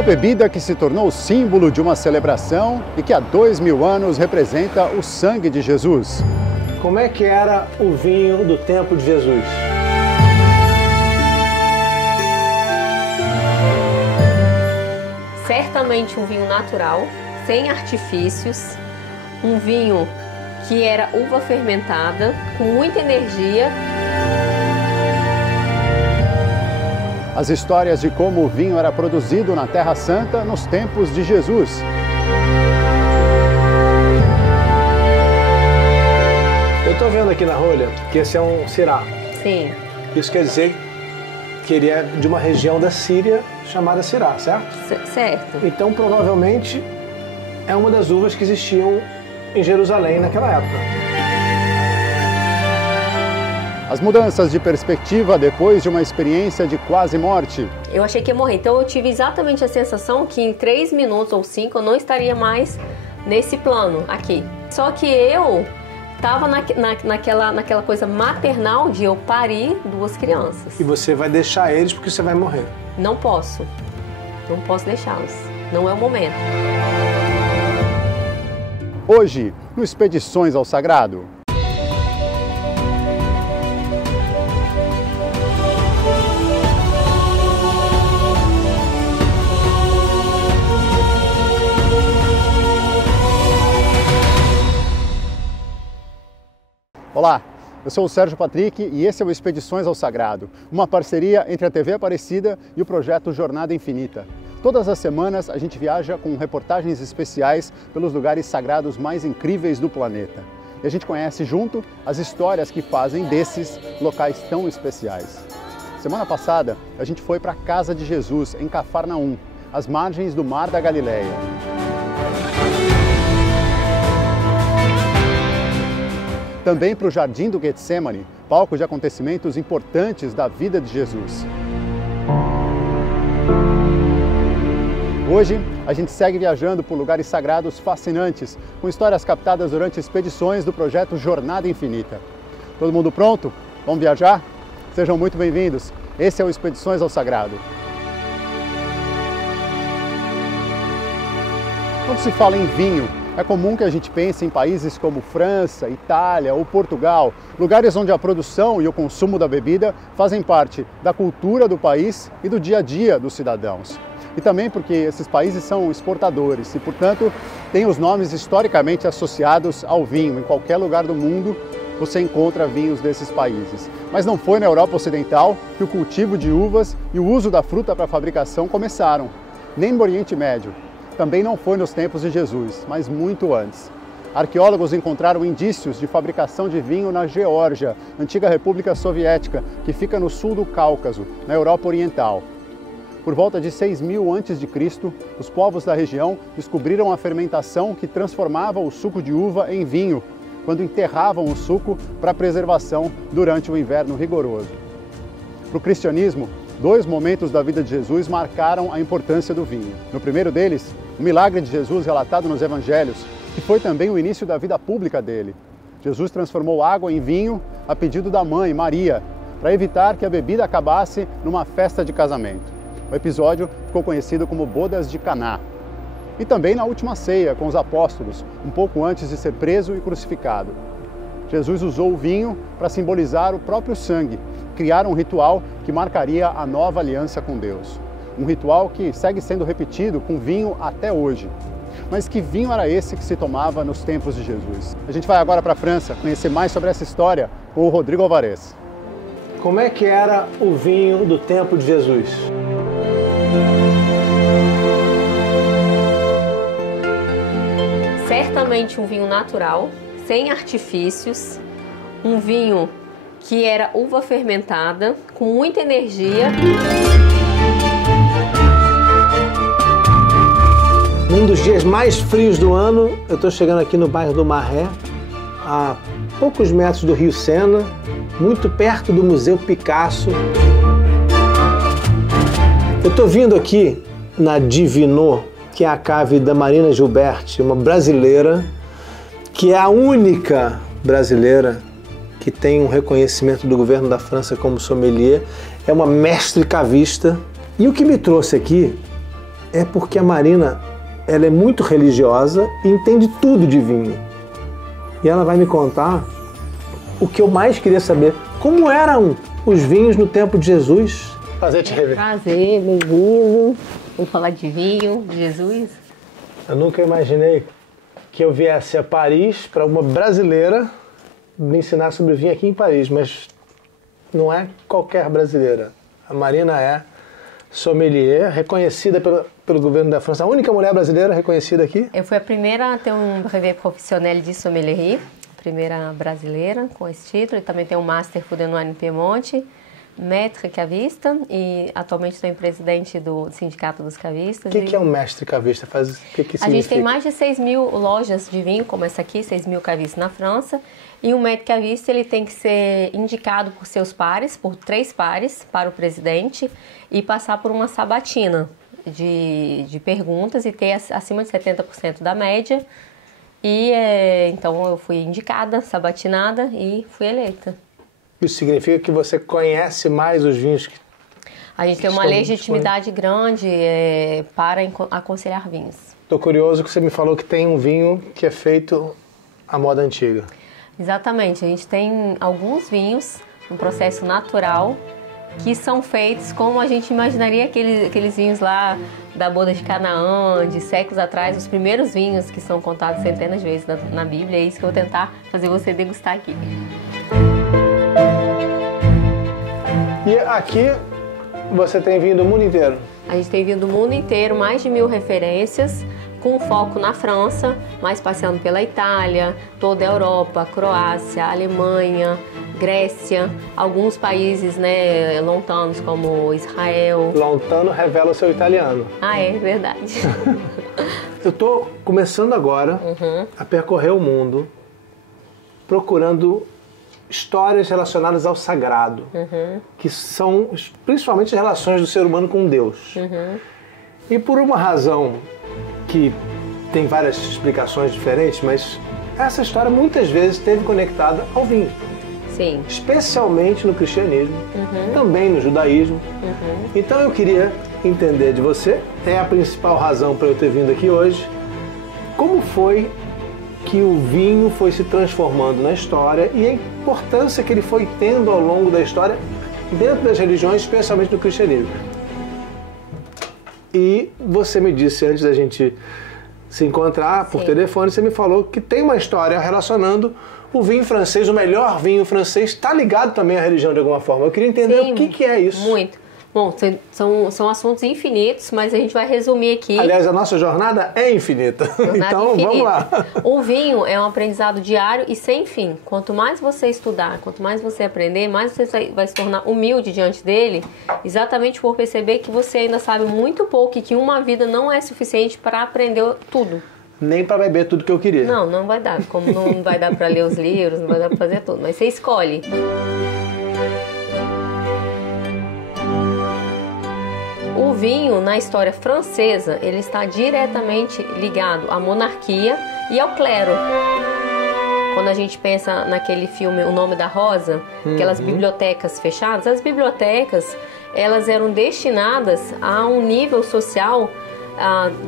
A bebida que se tornou símbolo de uma celebração e que há 2000 anos representa o sangue de Jesus. Como é que era o vinho do tempo de Jesus? Certamente um vinho natural, sem artifícios, um vinho que era uva fermentada, com muita energia. As histórias de como o vinho era produzido na Terra Santa nos tempos de Jesus. Eu estou vendo aqui na rolha que esse é um Syrah. Sim. Isso quer dizer que ele é de uma região da Síria chamada Syrah, certo? Certo. Então, provavelmente, é uma das uvas que existiam em Jerusalém naquela época. As mudanças de perspectiva depois de uma experiência de quase morte. Eu achei que ia morrer, então eu tive exatamente a sensação que em 3 minutos ou 5 eu não estaria mais nesse plano aqui. Só que eu estava naquela coisa maternal de eu parir 2 crianças. E você vai deixar eles porque você vai morrer. Não posso deixá-los, não é o momento. Hoje, no Expedições ao Sagrado. Olá, eu sou o Sérgio Patrick e esse é o Expedições ao Sagrado, uma parceria entre a TV Aparecida e o projeto Jornada Infinita. Todas as semanas a gente viaja com reportagens especiais pelos lugares sagrados mais incríveis do planeta. E a gente conhece junto as histórias que fazem desses locais tão especiais. Semana passada a gente foi para a Casa de Jesus, em Cafarnaum, às margens do Mar da Galileia. Também para o Jardim do Getsemane, palco de acontecimentos importantes da vida de Jesus. Hoje, a gente segue viajando por lugares sagrados fascinantes, com histórias captadas durante expedições do projeto Jornada Infinita. Todo mundo pronto? Vamos viajar? Sejam muito bem-vindos. Esse é o Expedições ao Sagrado. Quando se fala em vinho, é comum que a gente pense em países como França, Itália ou Portugal, lugares onde a produção e o consumo da bebida fazem parte da cultura do país e do dia a dia dos cidadãos. E também porque esses países são exportadores e, portanto, têm os nomes historicamente associados ao vinho. Em qualquer lugar do mundo você encontra vinhos desses países. Mas não foi na Europa Ocidental que o cultivo de uvas e o uso da fruta para a fabricação começaram, nem no Oriente Médio. Também não foi nos tempos de Jesus, mas muito antes. Arqueólogos encontraram indícios de fabricação de vinho na Geórgia, antiga República Soviética, que fica no sul do Cáucaso, na Europa Oriental. Por volta de 6000 a.C., os povos da região descobriram a fermentação que transformava o suco de uva em vinho, quando enterravam o suco para preservação durante o inverno rigoroso. Para o cristianismo, 2 momentos da vida de Jesus marcaram a importância do vinho. No primeiro deles, o milagre de Jesus relatado nos Evangelhos, que foi também o início da vida pública dele. Jesus transformou água em vinho a pedido da mãe, Maria, para evitar que a bebida acabasse numa festa de casamento. O episódio ficou conhecido como Bodas de Caná. E também na última ceia com os apóstolos, um pouco antes de ser preso e crucificado. Jesus usou o vinho para simbolizar o próprio sangue, criar um ritual que marcaria a nova aliança com Deus. Um ritual que segue sendo repetido com vinho até hoje. Mas que vinho era esse que se tomava nos tempos de Jesus? A gente vai agora para a França conhecer mais sobre essa história com o Rodrigo Alvarez. Como é que era o vinho do tempo de Jesus? Certamente um vinho natural, sem artifícios, um vinho que era uva fermentada, com muita energia. Num dos dias mais frios do ano, eu estou chegando aqui no bairro do Marais, a poucos metros do Rio Sena, muito perto do Museu Picasso. Eu estou vindo aqui na Divinô, que é a cave da Marina Gilberti, uma brasileira, que é a única brasileira que tem um reconhecimento do governo da França como sommelier, é uma mestre cavista. E o que me trouxe aqui é porque a Marina, ela é muito religiosa e entende tudo de vinho. E ela vai me contar o que eu mais queria saber. Como eram os vinhos no tempo de Jesus? Prazer te rever. Prazer, bem-vindo. Vamos falar de vinho, de Jesus. Eu nunca imaginei que eu viesse a Paris para uma brasileira me ensinar sobre vinho aqui em Paris, mas não é qualquer brasileira. A Marina é sommelier, reconhecida pelo governo da França, a única mulher brasileira reconhecida aqui. Eu fui a primeira a ter um brevet professionnel de sommelier, a primeira brasileira com esse título, e também tenho um Master Food and Wine Piemonte, mestre cavista, e atualmente estou presidente do Sindicato dos Cavistas. O que é um mestre cavista? O que significa? A gente tem mais de 6 mil lojas de vinho, como essa aqui, 6 mil cavistas na França. E um mestre cavista, ele tem que ser indicado por seus pares, por 3 pares, para o presidente, e passar por uma sabatina de perguntas e ter acima de 70% da média. E então eu fui indicada, sabatinada e fui eleita. Isso significa que você conhece mais os vinhos que... A gente tem uma legitimidade grande para aconselhar vinhos. Estou curioso que você me falou que tem um vinho que é feito à moda antiga. Exatamente. A gente tem alguns vinhos, um processo natural, que são feitos como a gente imaginaria aqueles vinhos lá da boda de Canaã, de séculos atrás, os primeiros vinhos que são contados centenas de vezes na Bíblia. É isso que eu vou tentar fazer você degustar aqui. E aqui você tem vinho do mundo inteiro? A gente tem vinho do mundo inteiro, mais de 1000 referências, com foco na França, mas passeando pela Itália, toda a Europa, Croácia, Alemanha, Grécia, alguns países, né, lontanos como Israel. Lontano revela o seu italiano. Ah, é verdade. Eu estou começando agora a percorrer o mundo, procurando histórias relacionadas ao sagrado, que são principalmente as relações do ser humano com Deus. E por uma razão que tem várias explicações diferentes, mas essa história muitas vezes esteve conectada ao vinho. Sim. Especialmente no cristianismo, também no judaísmo. Então eu queria entender de você, é a principal razão para eu ter vindo aqui hoje, como foi que o vinho foi se transformando na história e a importância que ele foi tendo ao longo da história dentro das religiões, especialmente no cristianismo. E você me disse, antes da gente se encontrar por telefone, você me falou que tem uma história relacionando o vinho francês, o melhor vinho francês, está ligado também à religião de alguma forma. Eu queria entender o que é isso. Muito. Bom, são assuntos infinitos, mas a gente vai resumir aqui. Aliás, a nossa jornada é infinita. Então, vamos lá. O vinho é um aprendizado diário e sem fim. Quanto mais você estudar, quanto mais você aprender, mais você vai se tornar humilde diante dele, exatamente por perceber que você ainda sabe muito pouco e que uma vida não é suficiente para aprender tudo. Nem para beber tudo que eu queria. Não vai dar. Como não vai dar para ler os livros, não vai dar para fazer tudo. Mas você escolhe. O vinho, na história francesa, ele está diretamente ligado à monarquia e ao clero. Quando a gente pensa naquele filme O Nome da Rosa, aquelas bibliotecas fechadas, as bibliotecas, elas eram destinadas a um nível social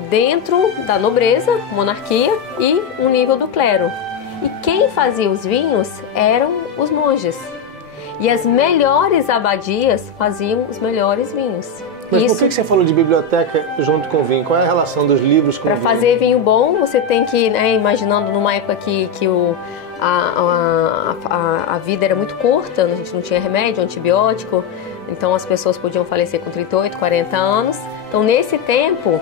dentro da nobreza, monarquia, e um nível do clero. E quem fazia os vinhos eram os monges. E as melhores abadias faziam os melhores vinhos. Mas por que você falou de biblioteca junto com vinho? Qual é a relação dos livros com o vinho? Para fazer vinho bom, você tem que, imaginando numa época que a vida era muito curta, a gente não tinha remédio, antibiótico, então as pessoas podiam falecer com 38, 40 anos. Então, nesse tempo,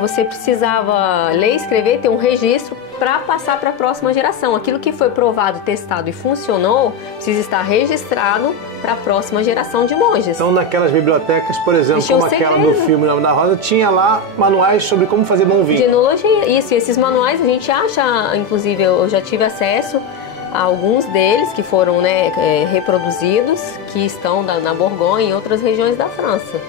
você precisava ler, escrever, ter um registro para passar para a próxima geração. Aquilo que foi provado, testado e funcionou, precisa estar registrado para a próxima geração de monges. Então, naquelas bibliotecas, por exemplo, como aquela do filme Nome da Rosa, tinha lá manuais sobre como fazer bom vinho. De enologia, isso. E esses manuais a gente acha, inclusive eu já tive acesso a alguns deles que foram reproduzidos, que estão na Borgonha e em outras regiões da França.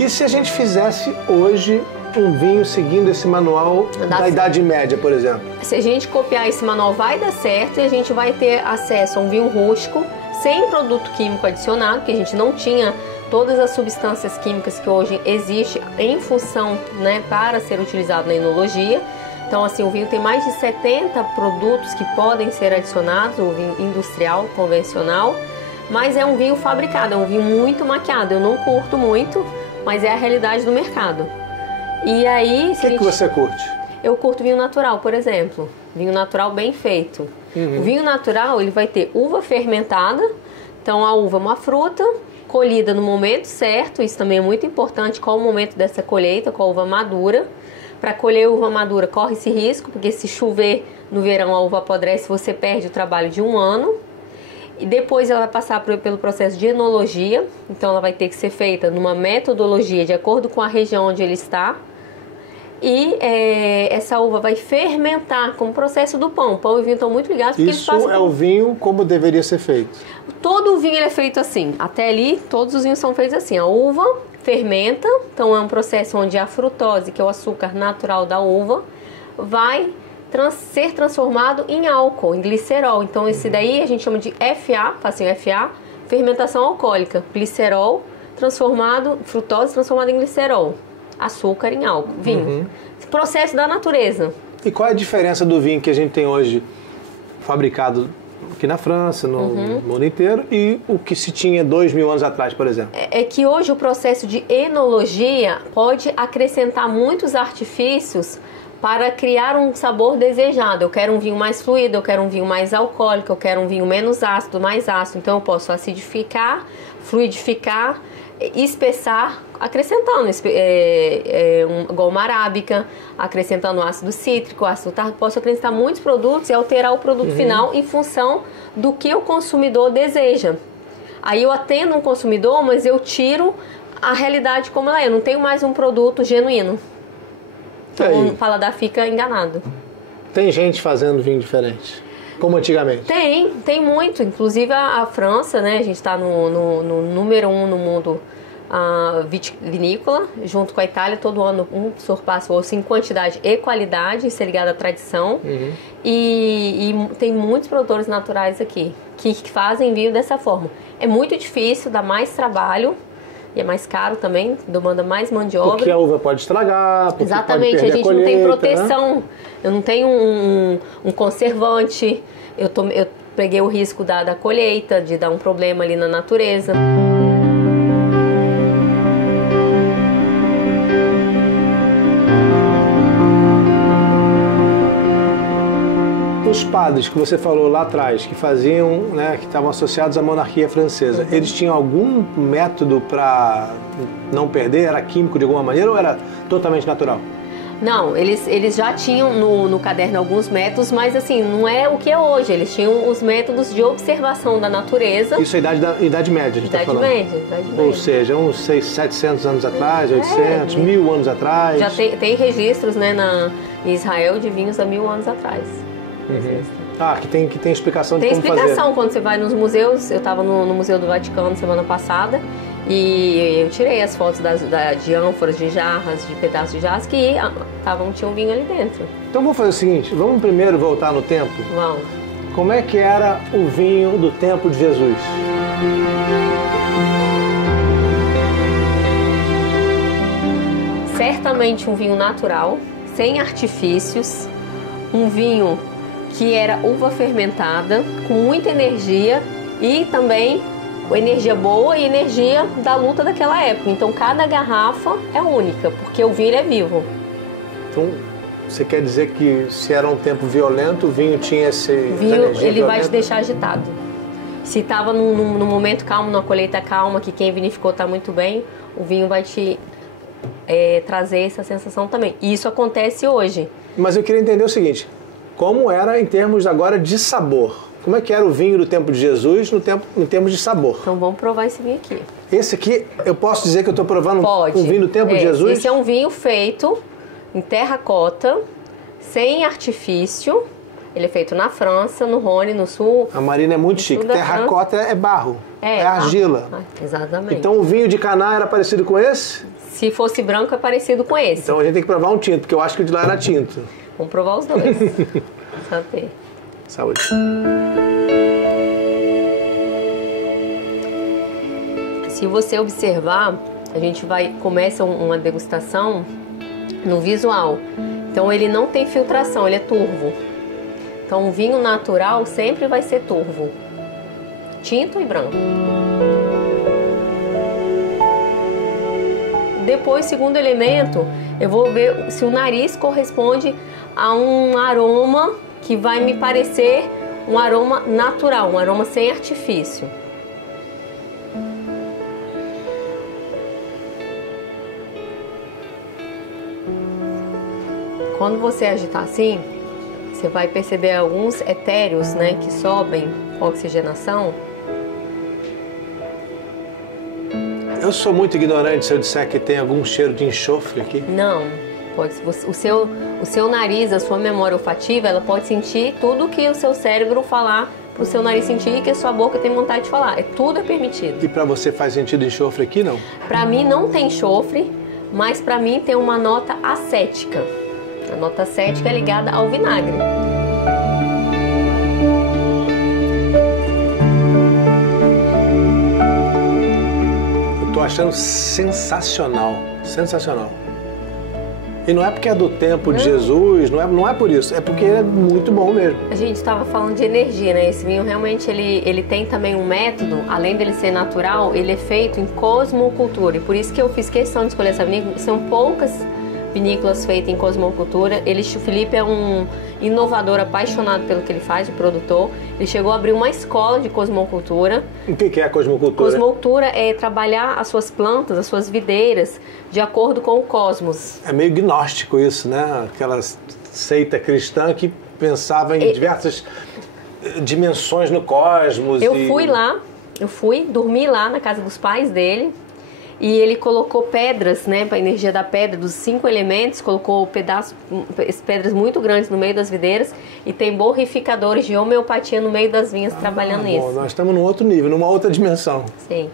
E se a gente fizesse hoje um vinho seguindo esse manual da Idade Média, por exemplo? Se a gente copiar esse manual, vai dar certo e a gente vai ter acesso a um vinho rústico, sem produto químico adicionado, porque a gente não tinha todas as substâncias químicas que hoje existem em função, né, para ser utilizado na enologia. Então, assim, o vinho tem mais de 70 produtos que podem ser adicionados, o vinho industrial, convencional, mas é um vinho fabricado, é um vinho muito maquiado. Eu não curto muito, mas é a realidade do mercado. E aí... O que você curte? Eu curto vinho natural, por exemplo. Vinho natural bem feito. O vinho natural, ele vai ter uva fermentada. Então, a uva é uma fruta colhida no momento certo. Isso também é muito importante, qual o momento dessa colheita, com a uva madura. Para colher uva madura, corre esse risco, porque se chover no verão a uva apodrece, você perde o trabalho de 1 ano. E depois ela vai passar pelo processo de enologia. Então, ela vai ter que ser feita numa metodologia de acordo com a região onde ele está. E essa uva vai fermentar como o processo do pão. O pão e o vinho estão muito ligados. Porque isso é o vinho como deveria ser feito? Todo o vinho ele é feito assim. Até ali, todos os vinhos são feitos assim. A uva fermenta, então é um processo onde a frutose, que é o açúcar natural da uva, vai ser transformado em álcool, em glicerol. Então esse daí a gente chama de FA, facinho FA, fermentação alcoólica. Glicerol transformado, frutose transformada em glicerol. Açúcar em álcool, vinho. Processo da natureza. E qual é a diferença do vinho que a gente tem hoje fabricado aqui na França, no mundo inteiro, e o que se tinha 2000 anos atrás, por exemplo? É que hoje o processo de enologia pode acrescentar muitos artifícios para criar um sabor desejado. Eu quero um vinho mais fluido, eu quero um vinho mais alcoólico, eu quero um vinho menos ácido, mais ácido. Então eu posso acidificar, fluidificar, espessar, acrescentando goma arábica, acrescentando ácido cítrico, ácido tartárico. Posso acrescentar muitos produtos e alterar o produto final em função do que o consumidor deseja. Aí eu atendo um consumidor, mas eu tiro a realidade como ela é. Eu não tenho mais um produto genuíno. Então o paladar fica enganado. Tem gente fazendo vinho diferente, como antigamente? Tem muito. Inclusive a França, né? A gente está no número 1 no mundo vinícola, junto com a Itália. Todo ano um surpassa o outro em quantidade e qualidade, isso é ligado à tradição. E tem muitos produtores naturais aqui que fazem vinho dessa forma. É muito difícil, dá mais trabalho. E é mais caro também, demanda mais mão de obra. Porque a uva pode estragar, porque exatamente, pode perder a gente colheita, não tem proteção, né? Eu não tenho um conservante, eu peguei o risco da colheita, de dar um problema ali na natureza. Os padres que você falou lá atrás, que faziam, né, que estavam associados à monarquia francesa, eles tinham algum método para não perder? Era químico de alguma maneira ou era totalmente natural? Não, eles já tinham no caderno alguns métodos, mas assim, não é o que é hoje. Eles tinham os métodos de observação da natureza. Isso é Idade Média, a gente está falando. Idade Média. Ou seja, uns 700 anos atrás, 800, 1000 anos atrás. Já tem registros, né, em Israel de vinhos há 1000 anos atrás. Que tem explicação de como fazer. Tem explicação quando você vai nos museus. Eu estava no Museu do Vaticano semana passada e eu tirei as fotos de ânforas, de jarras, de pedaços de jarras que tinha um vinho ali dentro. Então vamos fazer o seguinte, vamos primeiro voltar no tempo? Vamos. Como é que era o vinho do tempo de Jesus? Certamente um vinho natural, sem artifícios, um vinho que era uva fermentada, com muita energia e também energia boa e energia da luta daquela época. Então cada garrafa é única, porque o vinho é vivo. Então você quer dizer que se era um tempo violento, o vinho tinha essa energia ele violenta? vai te deixar agitado. Se estava num momento calmo, numa colheita calma, que quem vinificou está muito bem, o vinho vai te trazer essa sensação também. E isso acontece hoje. Mas eu queria entender o seguinte, como era em termos agora de sabor? Como é que era o vinho do tempo de Jesus em termos de sabor? Então vamos provar esse vinho aqui. Esse aqui, eu posso dizer que eu estou provando um vinho do tempo de Jesus? Esse é um vinho feito em terracota, sem artifício. Ele é feito na França, no Rhône, no sul. A Marina é muito chique. Terracota é barro, é argila. Exatamente. Então o vinho de Caná era parecido com esse? Se fosse branco, é parecido com esse. Então a gente tem que provar um tinto, porque eu acho que o de lá era tinto. Vamos provar os dois. Saber. Saúde. Se você observar, a gente começa uma degustação no visual. Então ele não tem filtração, ele é turvo. Então o vinho natural sempre vai ser turvo, tinto e branco. Depois, segundo elemento, eu vou ver se o nariz corresponde a um aroma que vai me parecer um aroma natural, um aroma sem artifício. Quando você agitar assim, você vai perceber alguns etéreos, né, que sobem com a oxigenação. Eu sou muito ignorante se eu disser que tem algum cheiro de enxofre aqui. Não, pode. O seu nariz, a sua memória olfativa, ela pode sentir tudo que o seu cérebro falar para o seu nariz sentir e que a sua boca tem vontade de falar. Tudo é permitido. E para você faz sentido enxofre aqui, não? Para mim não tem enxofre, mas para mim tem uma nota acética. A nota acética é ligada ao vinagre. Eu tô achando sensacional, sensacional. E não é porque é do tempo de Jesus, não é por isso, é porque é muito bom mesmo. A gente estava falando de energia, né? Esse vinho realmente ele tem também um método, além dele ser natural, ele é feito em cosmocultura. E por isso que eu fiz questão de escolher essa vinícola. São poucas vinícolas feitas em cosmocultura. O Felipe é um inovador apaixonado pelo que ele faz, o produtor. Ele chegou a abrir uma escola de cosmocultura. O que é a cosmocultura? Cosmocultura é trabalhar as suas plantas, as suas videiras, de acordo com o cosmos. É meio gnóstico isso, né? Aquela seita cristã que pensava em diversas dimensões no cosmos. Dormi lá na casa dos pais dele. E ele colocou pedras, né, para a energia da pedra, dos 5 elementos, colocou pedras muito grandes no meio das videiras e tem borrificadores de homeopatia no meio das vinhas trabalhando nisso. Nós estamos num outro nível, numa outra dimensão. Sim.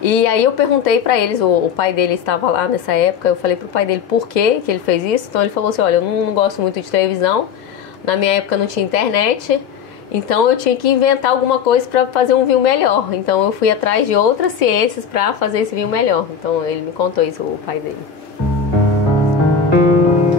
E aí eu perguntei para eles, o pai dele estava lá nessa época, eu falei pro pai dele por que ele fez isso. Então ele falou assim, olha, eu não gosto muito de televisão, na minha época não tinha internet, então eu tinha que inventar alguma coisa para fazer um vinho melhor. Então eu fui atrás de outras ciências para fazer esse vinho melhor. Então ele me contou isso, o pai dele.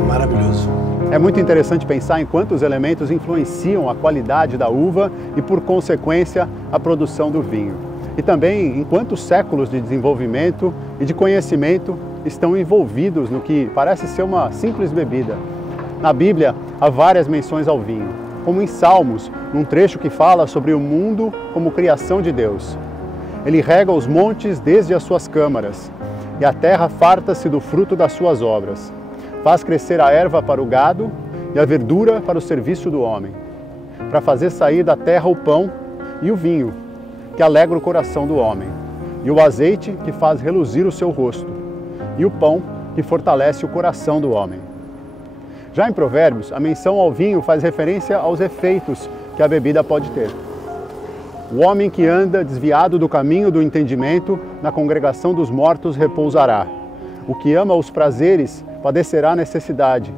Maravilhoso. É muito interessante pensar em quantos elementos influenciam a qualidade da uva e, por consequência, a produção do vinho. E também em quantos séculos de desenvolvimento e de conhecimento estão envolvidos no que parece ser uma simples bebida. Na Bíblia, há várias menções ao vinho, como em Salmos, num trecho que fala sobre o mundo como criação de Deus. Ele rega os montes desde as suas câmaras, e a terra farta-se do fruto das suas obras. Faz crescer a erva para o gado e a verdura para o serviço do homem, para fazer sair da terra o pão e o vinho, que alegra o coração do homem, e o azeite que faz reluzir o seu rosto, e o pão que fortalece o coração do homem. Já em Provérbios, a menção ao vinho faz referência aos efeitos que a bebida pode ter. O homem que anda desviado do caminho do entendimento, na congregação dos mortos repousará. O que ama os prazeres padecerá necessidade.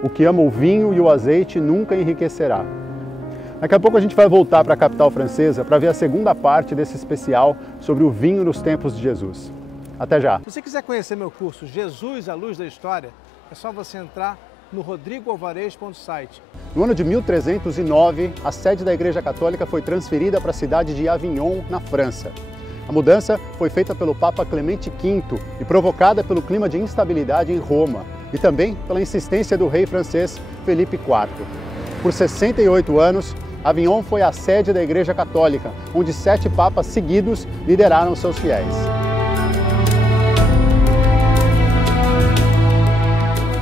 O que ama o vinho e o azeite nunca enriquecerá. Daqui a pouco a gente vai voltar para a capital francesa para ver a segunda parte desse especial sobre o vinho nos tempos de Jesus. Até já! Se você quiser conhecer meu curso Jesus, a Luz da História, é só você entrar no rodrigoalvarez.site. No ano de 1309, a sede da Igreja Católica foi transferida para a cidade de Avignon, na França. A mudança foi feita pelo Papa Clemente V e provocada pelo clima de instabilidade em Roma e também pela insistência do rei francês Felipe IV. Por 68 anos, Avignon foi a sede da Igreja Católica, onde 7 papas seguidos lideraram seus fiéis.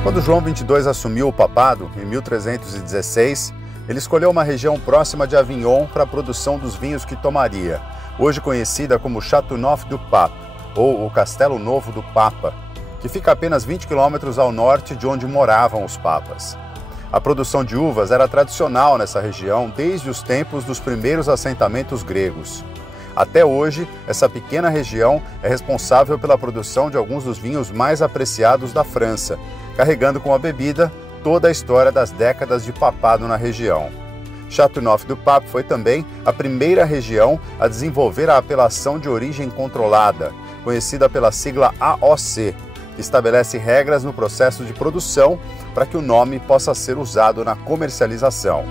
Quando João XXII assumiu o papado, em 1316, ele escolheu uma região próxima de Avignon para a produção dos vinhos que tomaria, hoje conhecida como Châteauneuf-du-Pape, ou o Castelo Novo do Papa, que fica a apenas 20 quilômetros ao norte de onde moravam os papas. A produção de uvas era tradicional nessa região desde os tempos dos primeiros assentamentos gregos. Até hoje, essa pequena região é responsável pela produção de alguns dos vinhos mais apreciados da França, carregando com a bebida toda a história das décadas de papado na região. Châteauneuf-du-Pape foi também a primeira região a desenvolver a apelação de origem controlada, conhecida pela sigla AOC, que estabelece regras no processo de produção para que o nome possa ser usado na comercialização.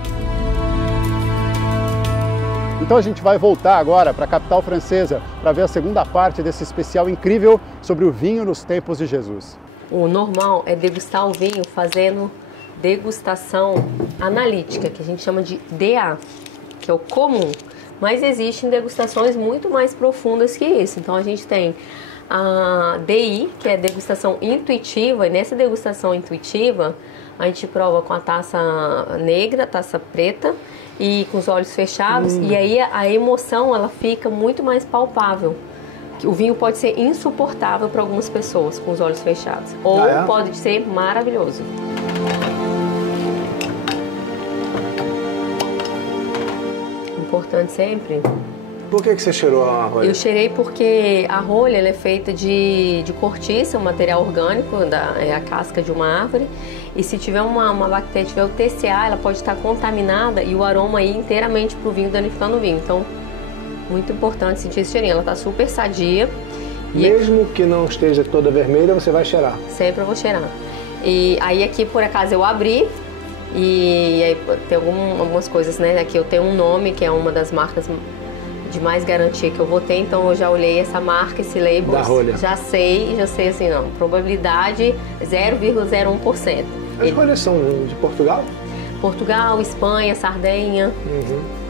Então a gente vai voltar agora para a capital francesa para ver a segunda parte desse especial incrível sobre o vinho nos tempos de Jesus. O normal é degustar o vinho fazendo degustação analítica, que a gente chama de DA, que é o comum. Mas existem degustações muito mais profundas que isso. Então a gente tem a DI, que é degustação intuitiva, e nessa degustação intuitiva a gente prova com a taça negra, a taça preta e com os olhos fechados, e aí a emoção ela fica muito mais palpável. O vinho pode ser insuportável para algumas pessoas com os olhos fechados, ou pode ser maravilhoso. Importante sempre. Por que você cheirou a rolha? Eu cheirei porque a rolha ela é feita de cortiça, um material orgânico, é a casca de uma árvore. E se tiver uma bactéria, tiver o TCA, ela pode estar contaminada e o aroma ir inteiramente para o vinho, danificando o vinho. Então, muito importante sentir esse cheirinho. Ela está super sadia. Mesmo que não esteja toda vermelha, você vai cheirar? Sempre eu vou cheirar. E aí aqui, por acaso, eu abri. E aí tem algumas coisas, né? Aqui eu tenho um nome, que é uma das marcas de mais garantia que eu vou ter, então eu já olhei essa marca, esse label, da rolha. já sei assim, não, probabilidade 0,01%. As rolhas são de Portugal? Portugal, Espanha, Sardenha.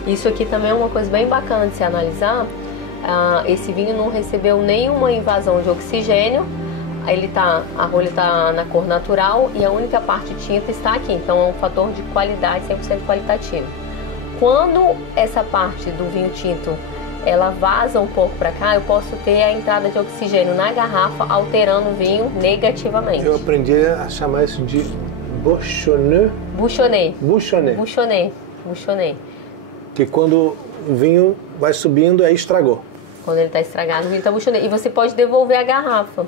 Isso aqui também é uma coisa bem bacana de se analisar. Esse vinho não recebeu nenhuma invasão de oxigênio, a rolha está na cor natural e a única parte tinta está aqui, então é um fator de qualidade 100% qualitativo. Quando essa parte do vinho tinto ela vaza um pouco para cá, eu posso ter a entrada de oxigênio na garrafa alterando o vinho negativamente. Eu aprendi a chamar isso de bouchonnet. Bouchonnet. Bouchonnet. Bouchonnet. Bouchonnet. Que quando o vinho vai subindo, aí estragou. Quando ele está estragado, o vinho está bouchonnet. E você pode devolver a garrafa.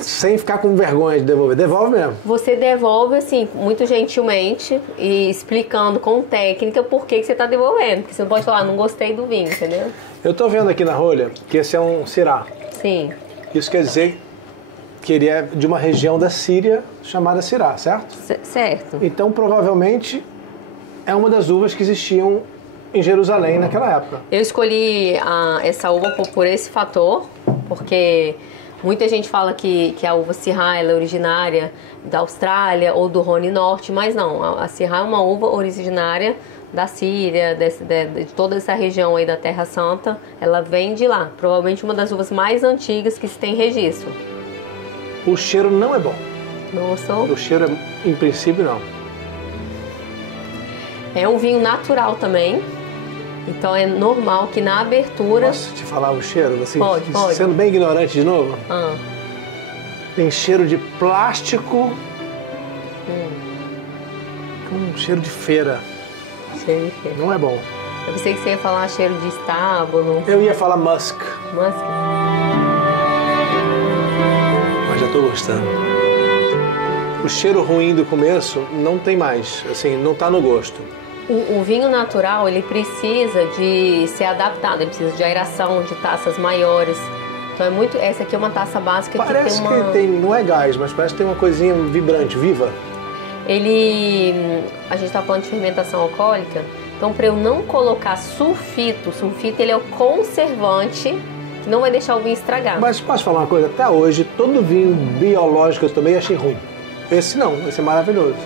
Sem ficar com vergonha de devolver. Devolve mesmo. Você devolve, assim, muito gentilmente e explicando com técnica por que você está devolvendo. Porque você não pode falar, não gostei do vinho, entendeu? Eu tô vendo aqui na rolha que esse é um Syrah. Sim. Isso quer dizer que ele é de uma região da Síria chamada Syrah, certo? Certo. Então, provavelmente, é uma das uvas que existiam em Jerusalém naquela época. Eu escolhi essa uva por esse fator, porque muita gente fala que a uva Syrah ela é originária da Austrália ou do Rhône Norte, mas não. A Syrah é uma uva originária da Síria, de toda essa região aí da Terra Santa. Ela vem de lá. Provavelmente uma das uvas mais antigas que se tem registro. O cheiro não é bom. Não gostou? O cheiro, em princípio, não. É um vinho natural também. Então é normal que na abertura... Posso te falar o cheiro? Assim, pode. Sendo bem ignorante de novo? Tem cheiro de plástico. Com cheiro de feira. Cheiro de feira. Não é bom. Eu pensei que você ia falar cheiro de estábulo. Eu ia falar musk. Musk? Mas já tô gostando. O cheiro ruim do começo não tem mais. Assim, não tá no gosto. O vinho natural, ele precisa de ser adaptado, ele precisa de aeração, de taças maiores. Então é muito... Essa aqui é uma taça básica que parece tem uma... que tem, não é gás, mas parece que tem uma coisinha vibrante, viva. A gente tá falando de fermentação alcoólica, então para eu não colocar sulfito ele é o conservante que não vai deixar o vinho estragar. Mas posso falar uma coisa? Até hoje, todo vinho biológico eu também achei ruim. Esse não, esse é maravilhoso.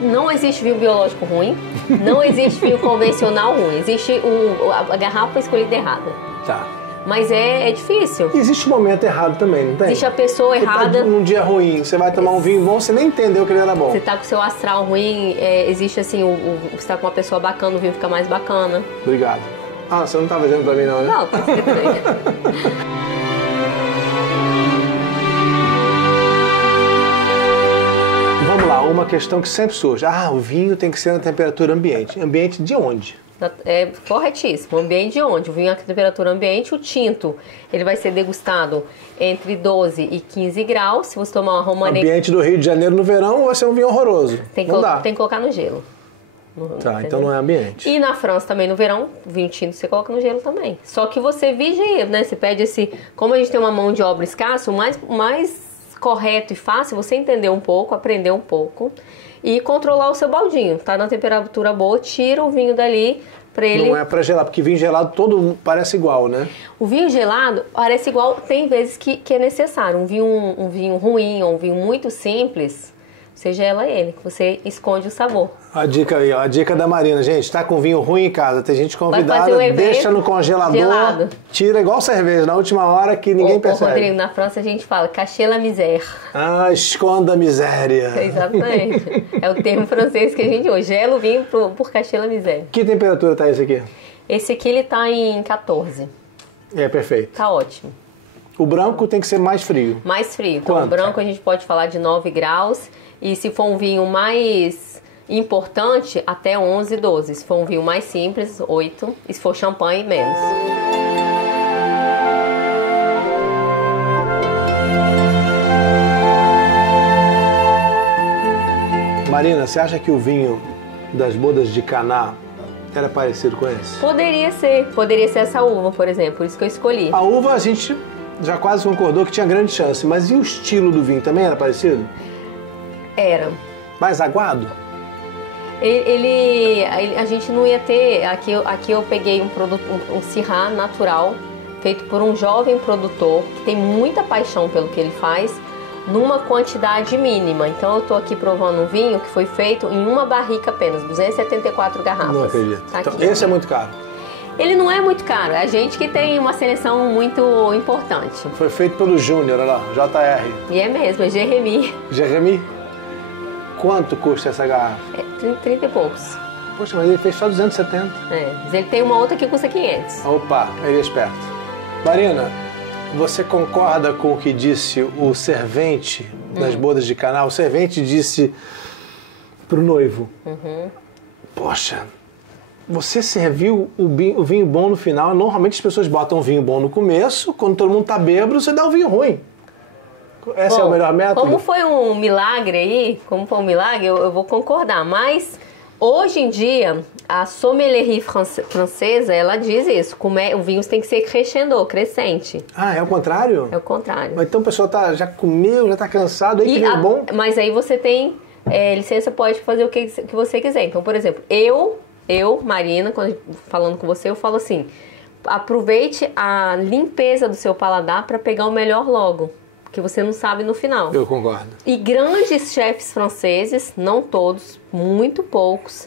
Não existe vinho biológico ruim, não existe vinho convencional ruim, existe a garrafa escolhida errada. Tá. Mas é difícil. Existe um momento errado também, não tem? Existe a pessoa errada. Tá num dia ruim, você vai tomar um vinho bom, você nem entendeu que ele era bom. Você tá com o seu astral ruim, existe assim, você tá com uma pessoa bacana, o vinho fica mais bacana. Obrigado. Ah, você não tava dizendo pra mim não, né? Não, tá escrito aí. Vamos lá, uma questão que sempre surge. O vinho tem que ser na temperatura ambiente. Ambiente de onde? É corretíssimo. Ambiente de onde? O vinho a temperatura ambiente, o tinto, ele vai ser degustado entre 12 e 15 graus. Se você tomar uma Romanée... Ambiente do Rio de Janeiro no verão vai ser um vinho horroroso. Tem que colocar no gelo. Tá, então não é ambiente. E na França também, no verão, vinho tinto você coloca no gelo também. Só que você vigia, né? Você pede esse... Como a gente tem uma mão de obra escassa, o mais correto e fácil é você entender um pouco, aprender um pouco e controlar o seu baldinho. Tá na temperatura boa, tira o vinho dali pra ele... Não é pra gelar, porque vinho gelado todo parece igual, né? O vinho gelado parece igual, tem vezes que é necessário. Um vinho ruim ou um vinho muito simples, você gela ele, você esconde o sabor. A dica aí, ó, a dica da Marina. Gente, tá com vinho ruim em casa, tem gente convidada, deixa no congelador, gelado. Tira igual cerveja, na última hora que ninguém percebe. Rodrigo, na França a gente fala cacher la misère. Ah, esconda a miséria. Exatamente. É o termo francês que a gente usa. Gela o vinho por cacher la misère. Que temperatura tá esse aqui? Esse aqui ele tá em 14. É, perfeito. Tá ótimo. O branco tem que ser mais frio. Mais frio. Então Quanto? O branco a gente pode falar de 9 graus. E se for um vinho mais importante, até 11, 12. Se for um vinho mais simples, 8. E se for champanhe, menos. Marina, você acha que o vinho das bodas de Caná era parecido com esse? Poderia ser essa uva, por exemplo, por isso que eu escolhi. A uva a gente já quase concordou que tinha grande chance, mas e o estilo do vinho também era parecido? Era. Mais aguado? A gente não ia ter... Aqui eu peguei um produto, um Syrah natural, feito por um jovem produtor, que tem muita paixão pelo que ele faz, numa quantidade mínima. Então eu tô aqui provando um vinho que foi feito em uma barrica apenas, 274 garrafas. Não acredito. Tá então, aqui, esse é muito caro. Ele não é muito caro, é a gente que tem uma seleção muito importante. Foi feito pelo Júnior, olha lá, JR. E é mesmo, é Jeremy. Jeremy? Quanto custa essa garrafa? É 30 e poucos. Poxa, mas ele fez só 270. É, mas ele tem uma outra que custa 500. Opa, ele é esperto. Marina, você concorda com o que disse o servente nas bodas de Caná? O servente disse pro noivo, poxa, você serviu o vinho bom no final. Normalmente as pessoas botam vinho bom no começo, quando todo mundo tá bêbado, você dá o vinho ruim. Esse é o melhor método? Como foi um milagre aí, eu vou concordar, mas hoje em dia a sommelierie francesa, ela diz isso, o vinho tem que ser crescente. Ah, é o contrário? É o contrário. Mas então a pessoa já comeu, já tá cansado, aí que é bom? Mas aí você tem licença, pode fazer o que você quiser. Então, por exemplo, eu, Marina, falando com você, eu falo assim, aproveite a limpeza do seu paladar para pegar o melhor logo. Que você não sabe no final. Eu concordo. E grandes chefes franceses, não todos, muito poucos,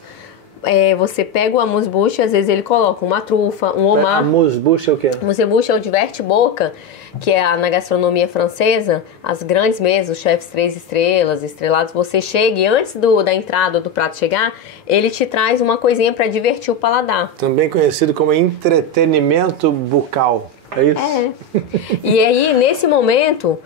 você pega o amuse-bouche, às vezes ele coloca uma trufa, um homard. Amuse-bouche é o quê? Amuse-bouche é o diverte-boca, que é na gastronomia francesa, as grandes mesas, os chefes 3 estrelas, estrelados, você chega e antes da entrada do prato chegar, ele te traz uma coisinha para divertir o paladar. Também conhecido como entretenimento bucal. É isso? É. E aí, nesse momento,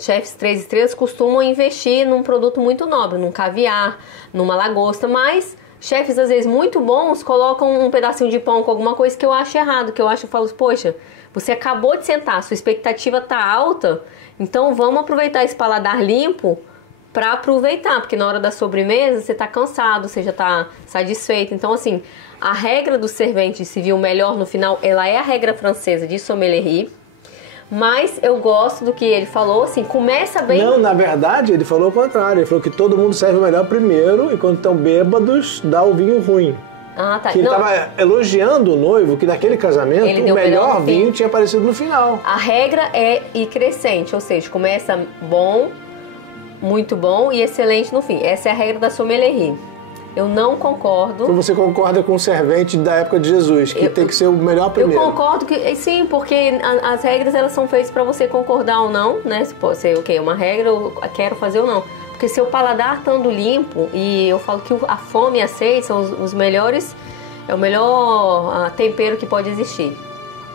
chefes 3 estrelas costumam investir num produto muito nobre, num caviar, numa lagosta, mas chefes, às vezes, muito bons, colocam um pedacinho de pão com alguma coisa que eu acho errado, eu falo, poxa, você acabou de sentar, sua expectativa tá alta, então vamos aproveitar esse paladar limpo para aproveitar, porque na hora da sobremesa você tá cansado, você já tá satisfeito. Então, assim, a regra do servente se viu melhor no final, ela é a regra francesa de sommelierie, mas eu gosto do que ele falou, assim, começa bem... Não, na verdade, ele falou o contrário, ele falou que todo mundo serve o melhor primeiro e quando estão bêbados, dá o vinho ruim. Ah, tá. Que ele estava elogiando o noivo que naquele casamento o melhor vinho tinha aparecido no final. A regra é ir crescente, ou seja, começa bom, muito bom e excelente no fim. Essa é a regra da sommelierie. Eu não concordo. Então você concorda com o servente da época de Jesus, que tem que ser o melhor primeiro? Eu concordo que sim, porque as regras elas são feitas para você concordar ou não, né? Se pode ser uma regra, eu quero fazer ou não. Porque seu paladar estando limpo, e eu falo que a fome e a sede são os melhores, é o melhor tempero que pode existir.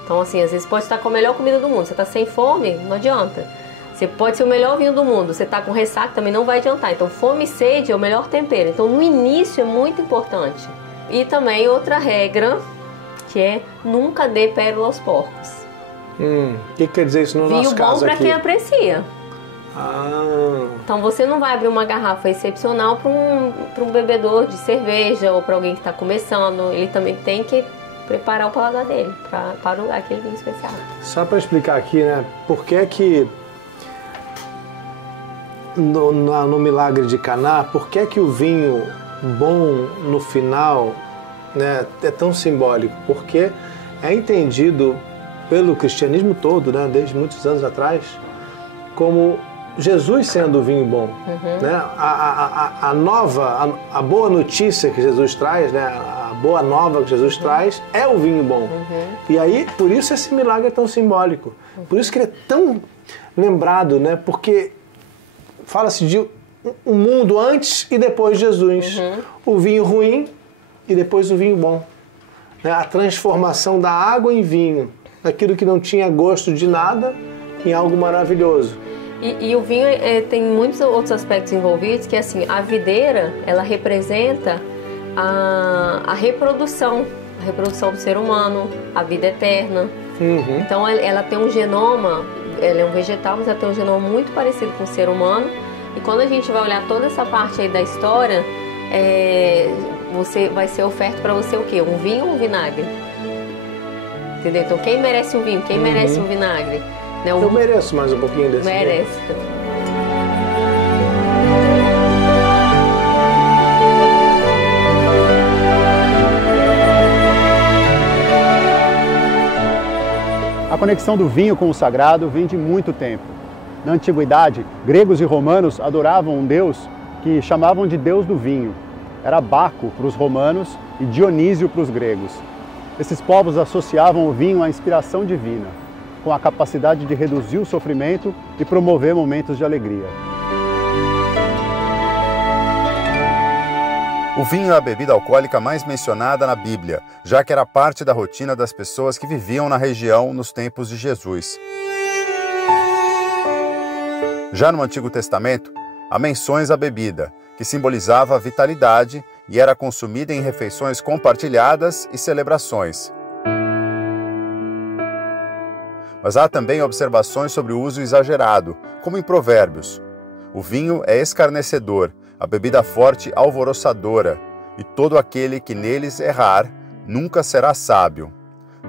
Então, assim, às vezes pode estar com a melhor comida do mundo, você está sem fome, não adianta. Você pode ser o melhor vinho do mundo, você está com ressaca, também não vai adiantar. Então, fome e sede é o melhor tempero. Então, no início é muito importante. E também outra regra, que é nunca dê pérola aos porcos. O que quer dizer isso no nosso caso aqui? Vinho bom para quem aprecia. Então você não vai abrir uma garrafa excepcional para um bebedor de cerveja ou para alguém que está começando. Ele também tem que preparar o paladar dele para aquele vinho especial. Só para explicar aqui, né? Por que no Milagre de Caná, por que o vinho bom no final, né, é tão simbólico? Porque é entendido pelo cristianismo todo, né, desde muitos anos atrás, como Jesus sendo o vinho bom. Né? A boa notícia que Jesus traz, né, a boa nova que Jesus traz é o vinho bom. E aí, por isso esse milagre é tão simbólico. Por isso que ele é tão lembrado, né, porque fala-se de um mundo antes e depois de Jesus. O vinho ruim e depois o vinho bom. Né? A transformação da água em vinho. Aquilo que não tinha gosto de nada em algo maravilhoso. E o vinho tem muitos outros aspectos envolvidos, que assim, a videira, ela representa a reprodução do ser humano, a vida eterna. Então ela tem um genoma, ela é um vegetal, mas ela tem um genoma muito parecido com o ser humano. E quando a gente vai olhar toda essa parte aí da história, você vai ser oferta para você o quê? Um vinho ou um vinagre? Entendeu? Então quem merece um vinho, quem merece um vinagre? Né? Eu mereço mais um pouquinho desse. Merece. A conexão do vinho com o sagrado vem de muito tempo. Na antiguidade, gregos e romanos adoravam um deus que chamavam de deus do vinho. Era Baco para os romanos e Dionísio para os gregos. Esses povos associavam o vinho à inspiração divina, com a capacidade de reduzir o sofrimento e promover momentos de alegria. O vinho é a bebida alcoólica mais mencionada na Bíblia, já que era parte da rotina das pessoas que viviam na região nos tempos de Jesus. Já no Antigo Testamento, há menções à bebida, que simbolizava a vitalidade e era consumida em refeições compartilhadas e celebrações. Mas há também observações sobre o uso exagerado, como em Provérbios. O vinho é escarnecedor, a bebida forte alvoroçadora, e todo aquele que neles errar nunca será sábio.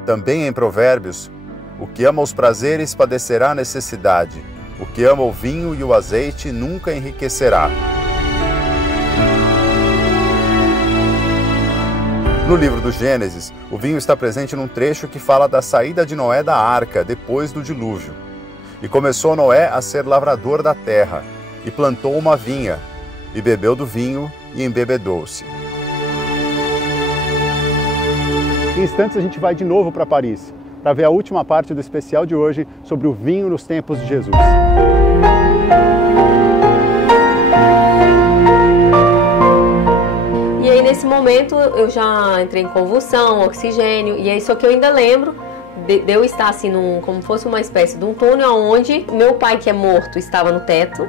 Também em Provérbios, o que ama os prazeres padecerá necessidade, o que ama o vinho e o azeite nunca enriquecerá. No livro do Gênesis, o vinho está presente num trecho que fala da saída de Noé da arca depois do dilúvio. E começou Noé a ser lavrador da terra, e plantou uma vinha, e bebeu do vinho e embebedou-se. Em instantes a gente vai de novo para Paris, para ver a última parte do especial de hoje sobre o vinho nos tempos de Jesus. E aí nesse momento eu já entrei em convulsão, oxigênio, e aí só que eu ainda lembro de eu estar assim, como fosse uma espécie de um túnel onde meu pai, que é morto, estava no teto,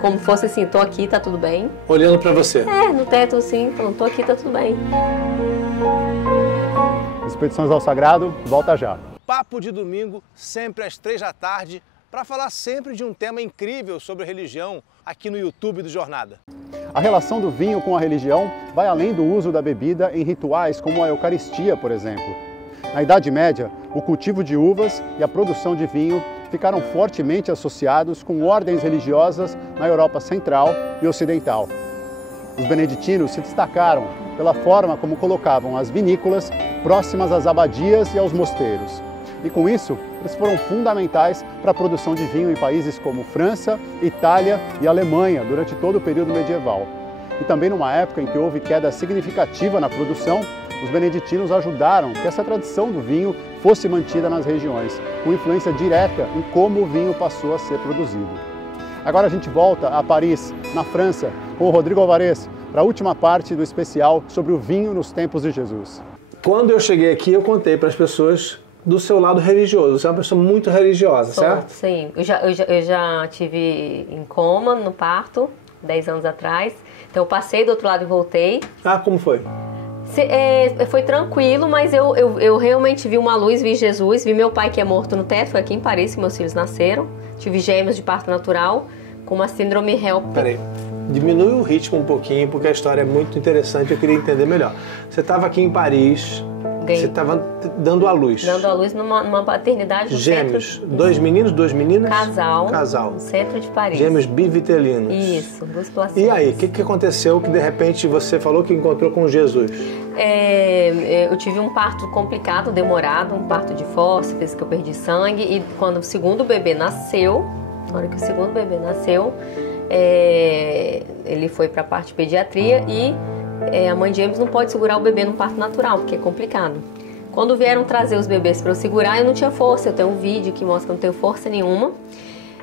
como fosse assim, tô aqui, tá tudo bem. Olhando para você. No teto assim, falando, tô aqui, tá tudo bem. Expedições ao Sagrado, volta já. Papo de domingo, sempre às 3 da tarde, para falar sempre de um tema incrível sobre religião aqui no YouTube do Jornada. A relação do vinho com a religião vai além do uso da bebida em rituais como a Eucaristia, por exemplo. Na Idade Média, o cultivo de uvas e a produção de vinho ficaram fortemente associados com ordens religiosas na Europa Central e Ocidental. Os beneditinos se destacaram pela forma como colocavam as vinícolas próximas às abadias e aos mosteiros. E com isso, eles foram fundamentais para a produção de vinho em países como França, Itália e Alemanha durante todo o período medieval. E também numa época em que houve queda significativa na produção, os beneditinos ajudaram que essa tradição do vinho fosse mantida nas regiões, com influência direta em como o vinho passou a ser produzido. Agora a gente volta a Paris, na França, com o Rodrigo Alvarez, para a última parte do especial sobre o vinho nos tempos de Jesus. Quando eu cheguei aqui, eu contei para as pessoas do seu lado religioso. Você é uma pessoa muito religiosa, certo? Sim, eu já tive em coma no parto, 10 anos atrás. Então eu passei do outro lado e voltei. Ah, como foi? Foi tranquilo, mas eu realmente vi uma luz, vi Jesus, vi meu pai que é morto no teto, foi aqui em Paris que meus filhos nasceram. Tive gêmeos de parto natural, com uma síndrome HELP. Peraí, diminui o ritmo um pouquinho, porque a história é muito interessante, eu queria entender melhor. Você estava aqui em Paris, você estava dando à luz. Dando à luz numa maternidade no Gêmeos, centro... 2 meninos, 2 meninas? Casal. No centro de Paris. Gêmeos bivitelinos. Isso, 2 placentas. E aí, o que aconteceu que de repente você falou que encontrou com Jesus? Eu tive um parto complicado, demorado, um parto de fórceps, que eu perdi sangue, e quando o segundo bebê nasceu, na hora que o segundo bebê nasceu, ele foi para a parte de pediatria e a mãe de gêmeos não pode segurar o bebê no parto natural, porque é complicado. Quando vieram trazer os bebês para eu segurar, eu não tinha força. Eu tenho um vídeo que mostra que eu não tenho força nenhuma.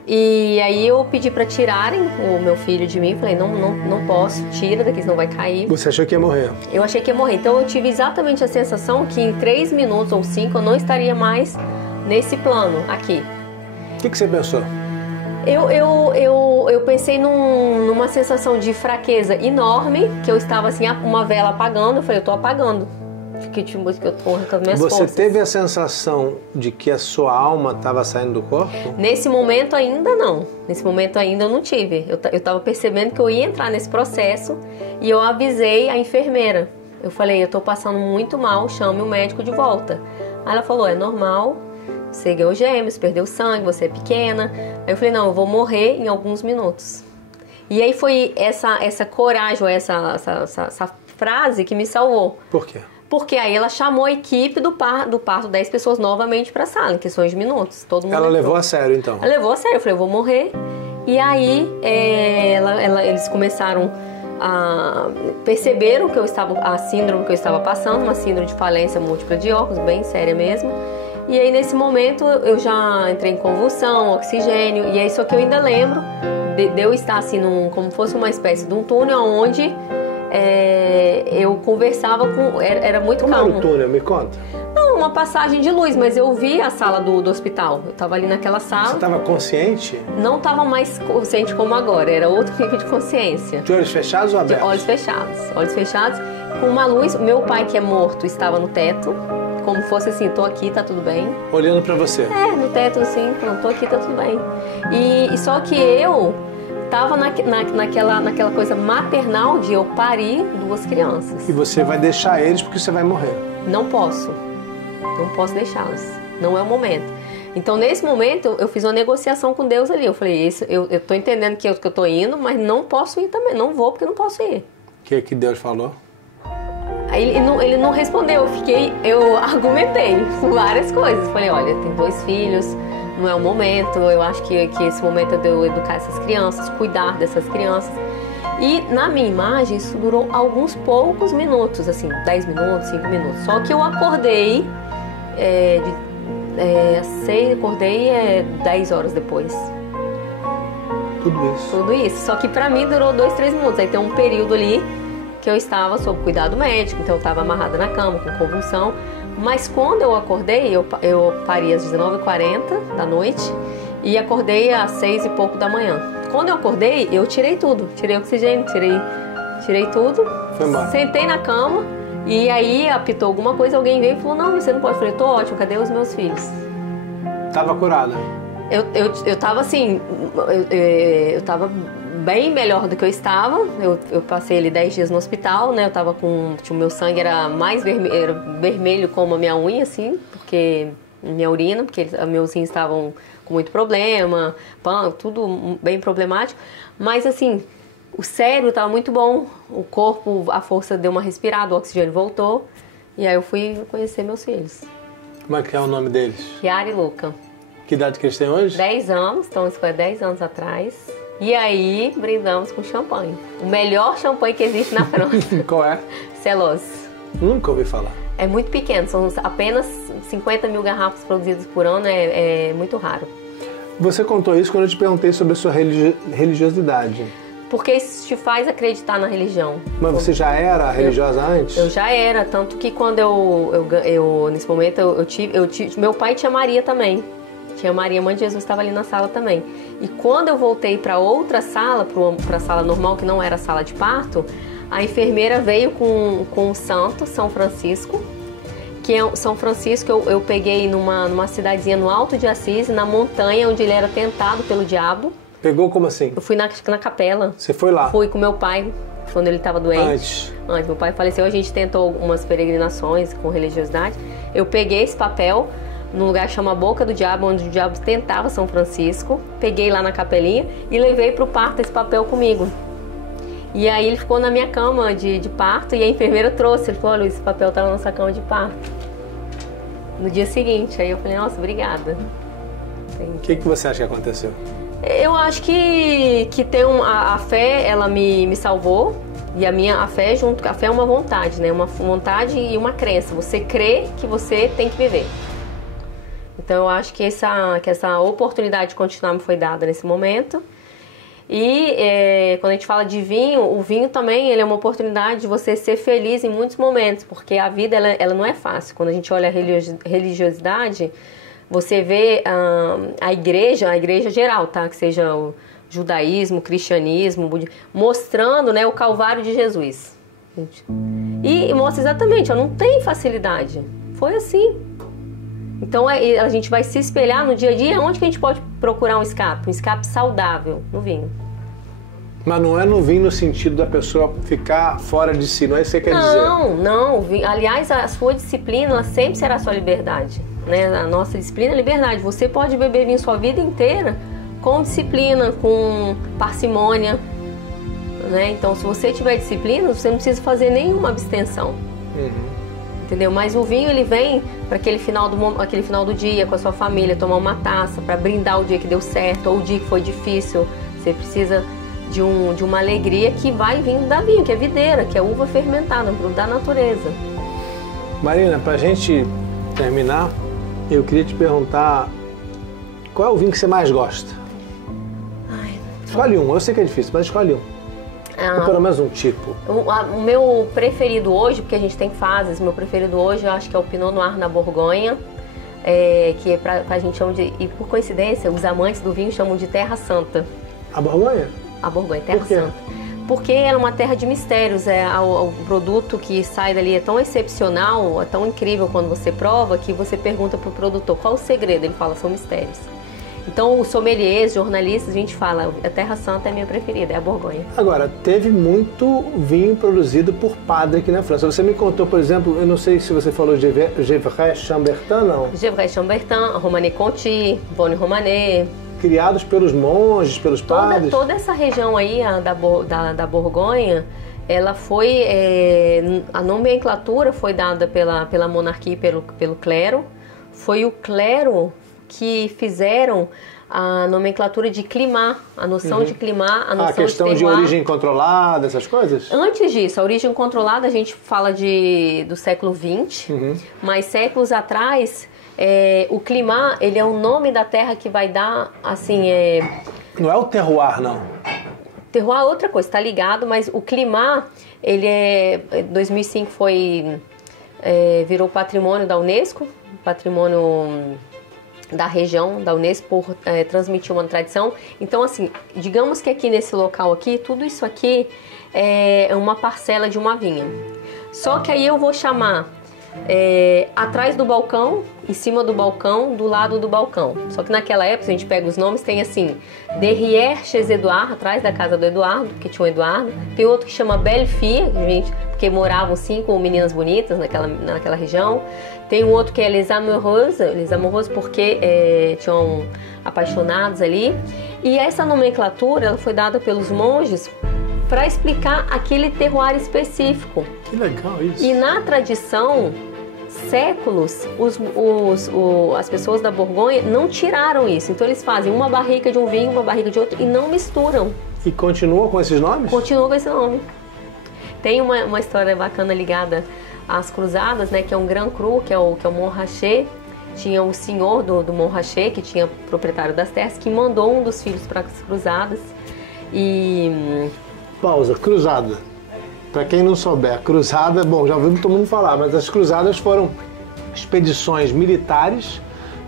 E aí eu pedi para tirarem o meu filho de mim. Falei, não posso, tira daqui, senão vai cair. Você achou que ia morrer? Eu achei que ia morrer. Então eu tive exatamente a sensação que em 3 minutos ou 5 eu não estaria mais nesse plano aqui. O que você pensou? Eu pensei numa sensação de fraqueza enorme, que eu estava assim, uma vela apagando. Eu falei, eu tô apagando. Fiquei tipo, que eu tô arrancando minhas forças. Você teve a sensação de que a sua alma estava saindo do corpo? Nesse momento ainda não. Nesse momento ainda eu não tive. Eu estava percebendo que eu ia entrar nesse processo e eu avisei a enfermeira. Eu falei, eu tô passando muito mal, chame o médico de volta. Aí ela falou, é normal, você ganhou gêmeos, perdeu sangue, você é pequena. Aí eu falei, não, eu vou morrer em alguns minutos. E aí foi essa coragem, essa frase que me salvou. Por quê? Porque aí ela chamou a equipe do parto 10 pessoas novamente para a sala, em questões de minutos. Todo mundo ela entrou. Levou a sério, então? Ela levou a sério. Eu falei, eu vou morrer. E aí eles começaram a... Perceberam que a síndrome que eu estava passando, uma síndrome de falência múltipla de óculos, bem séria mesmo. E aí nesse momento eu já entrei em convulsão, oxigênio. E aí só que eu ainda lembro de eu estar assim, como fosse uma espécie de um túnel onde... eu conversava com... Era muito calmo. Como era o túnel? Me conta. Não, uma passagem de luz, mas eu vi a sala do hospital. Eu estava ali naquela sala. Você estava consciente? Não estava mais consciente como agora, era outro nível de consciência. De olhos fechados ou abertos? De olhos fechados, com uma luz. Meu pai, que é morto, estava no teto, como fosse assim, tô aqui, tá tudo bem. Olhando pra você? No teto assim, pronto, tô aqui, tá tudo bem. E só que eu... Tava naquela coisa maternal de eu parir 2 crianças. E você vai deixar eles porque você vai morrer? Não posso deixá-los. Não é o momento. Então, nesse momento, eu fiz uma negociação com Deus ali. Eu falei, eu tô entendendo que eu tô indo, mas não posso ir também. Não vou porque não posso ir. O que Deus falou? Aí ele não respondeu. Eu argumentei várias coisas. Falei, olha, tem 2 filhos... Não é o momento, eu acho que esse momento é de eu educar essas crianças, cuidar dessas crianças. E na minha imagem isso durou alguns poucos minutos, assim, 10 minutos, 5 minutos. Só que eu acordei, acordei 10 horas depois. Tudo isso. Só que pra mim durou 2, 3 minutos. Aí tem um período ali que eu estava sob cuidado médico, então eu estava amarrada na cama com convulsão. Mas quando eu acordei, eu parei às 19h40 da noite e acordei às 6 e pouco da manhã. Quando eu acordei, eu tirei tudo. Tirei oxigênio, tirei tudo. Foi embora. Sentei na cama e aí apitou alguma coisa, alguém veio e falou, não, você não pode. Eu falei, tô ótimo, cadê os meus filhos? Tava curada? Eu tava assim, eu tava bem melhor do que eu estava. Eu passei ali 10 dias no hospital, né? Eu tava com... o meu sangue era mais vermelho como a minha unha, assim, porque minha urina, porque meus rins estavam com muito problema, tudo bem problemático. Mas, assim, o cérebro estava muito bom, o corpo, a força deu uma respirada, o oxigênio voltou. E aí eu fui conhecer meus filhos. Como é que é o nome deles? Chiara e Luca. Que idade que eles têm hoje? 10 anos, então isso foi 10 anos atrás. E aí, brindamos com champanhe. O melhor champanhe que existe na França. Qual é? Celos. Nunca ouvi falar. É muito pequeno, são apenas 50 mil garrafas produzidas por ano, é muito raro. Você contou isso quando eu te perguntei sobre a sua religiosidade. Porque isso te faz acreditar na religião. Mas você já era religiosa antes? Eu já era, tanto que quando nesse momento, eu tive... Meu pai tinha Maria também. Tinha Maria, mãe de Jesus, estava ali na sala também. E quando eu voltei para outra sala, para a sala normal, que não era a sala de parto, a enfermeira veio com o santo, São Francisco, que é São Francisco, eu peguei numa cidadezinha no Alto de Assis, na montanha onde ele era tentado pelo diabo. Pegou como assim? Eu fui na capela. Você foi lá? Fui com meu pai, quando ele estava doente. Antes. Meu pai faleceu, a gente tentou algumas peregrinações com religiosidade. Eu peguei esse papel num lugar que chama Boca do Diabo, onde o diabo tentava São Francisco. Peguei lá na capelinha e levei para o parto esse papel comigo. E aí ele ficou na minha cama de parto e a enfermeira trouxe. Ele falou, olha, esse papel tá na nossa cama de parto. No dia seguinte, aí eu falei, nossa, obrigada. O que você acha que aconteceu? Eu acho que tem a fé, ela me salvou. E a fé é uma vontade, né? Uma vontade e uma crença. Você crê que você tem que viver. Então eu acho que essa oportunidade de continuar me foi dada nesse momento. E quando a gente fala de vinho, o vinho também ele é uma oportunidade de você ser feliz em muitos momentos, porque a vida ela não é fácil. Quando a gente olha a religiosidade, você vê a igreja geral, tá? Que seja o judaísmo, cristianismo, budismo, mostrando, né, o Calvário de Jesus. E mostra exatamente, não tem facilidade. Foi assim. Então a gente vai se espelhar no dia a dia. Onde que a gente pode procurar um escape saudável? No vinho. Mas não é no vinho no sentido da pessoa ficar fora de si, não é isso que você quer dizer? Não. Aliás, a sua disciplina ela sempre será a sua liberdade, né? A nossa disciplina é liberdade. Você pode beber vinho sua vida inteira com disciplina, com parcimônia, né? Então, se você tiver disciplina, você não precisa fazer nenhuma abstenção. Entendeu? Mas o vinho ele vem para aquele final do dia com a sua família, tomar uma taça para brindar o dia que deu certo ou o dia que foi difícil. Você precisa de uma alegria que vai vindo da vinho, que é videira, que é uva fermentada, um produto da natureza. Marina, para a gente terminar, eu queria te perguntar qual é o vinho que você mais gosta? Escolhe um, eu sei que é difícil, mas escolhe um. Ou pelo menos um tipo. O meu preferido hoje, porque a gente tem fases, meu preferido hoje eu acho que é o Pinot Noir na Borgonha, que a gente chama de, e por coincidência, os amantes do vinho chamam de Terra Santa. A Borgonha? A Borgonha, Terra Santa. Porque ela é uma terra de mistérios, o produto que sai dali é tão excepcional, é tão incrível quando você prova, que você pergunta pro produtor qual o segredo, ele fala, são mistérios. Então, os sommeliers, jornalistas, a gente fala, a Terra Santa é a minha preferida, é a Borgonha. Agora, teve muito vinho produzido por padre aqui na França. Você me contou, por exemplo, eu não sei se você falou de Gevrey Chambertin, não? Gevrey Chambertin, Romanée Conti, Bonne Romanée. Criados pelos monges, pelos padres? Toda essa região aí da Borgonha, ela foi... a nomenclatura foi dada pela monarquia e pelo clero. Foi o clero que fizeram a nomenclatura de climat, a noção de climat, a noção a questão de origem controlada, essas coisas? Antes disso, a origem controlada a gente fala do século XX, mas séculos atrás, o climat, ele é o nome da terra que vai dar, assim... Não é o terroir, não? Terroir é outra coisa, está ligado, mas o climat, ele em 2005 virou patrimônio da Unesco, patrimônio da região, da Unesco, por transmitir uma tradição. Então, assim, digamos que aqui nesse local aqui, tudo isso aqui é uma parcela de uma vinha. Só que aí eu vou chamar atrás do balcão, em cima do balcão, do lado do balcão. Só que naquela época, se a gente pega os nomes, tem assim, Derrière chez Eduard, atrás da casa do Eduardo, porque tinha um Eduardo. Tem outro que chama Belle Fille, gente, porque moravam 5 meninas bonitas naquela região. Tem um outro que é Les Amoureuses porque tinham apaixonados ali. E essa nomenclatura ela foi dada pelos monges para explicar aquele terroir específico. Que legal isso! E na tradição, séculos, as pessoas da Borgonha não tiraram isso. Então eles fazem uma barrica de um vinho, uma barrica de outro e não misturam. E continua com esses nomes? Continua com esse nome. Tem uma história bacana ligada às cruzadas, né, que é um Grand Cru, que é o Montrachet. Tinha o senhor do Montrachet, que tinha proprietário das terras, que mandou um dos filhos para as cruzadas. E... Pausa, cruzada. Para quem não souber, cruzada, bom, já ouviu todo mundo falar, mas as cruzadas foram expedições militares